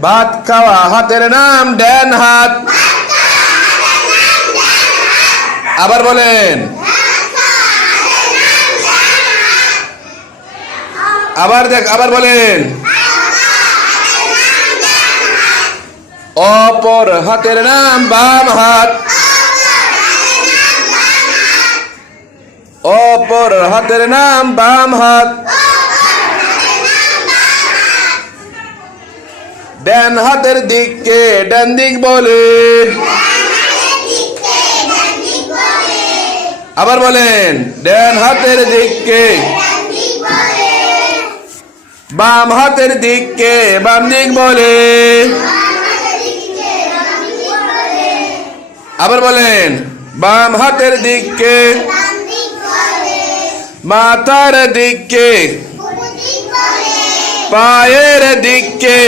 ভাত খাওয়া হাতের নাম ডান হাত। আবার বলেন, আবার বলেন, অপর হাতের নাম বাম হাত। অপর হাতের নাম বাম হাত। ডান হাতের দিককে ডান দিক বলে। আবার বলেন, ডান হাতের দিককে। বাম হাতের দিককে বাম দিক বলে। আবার বলেন, বাম হাতের দিককে। মাথার দিককে, পায়ের দিককে।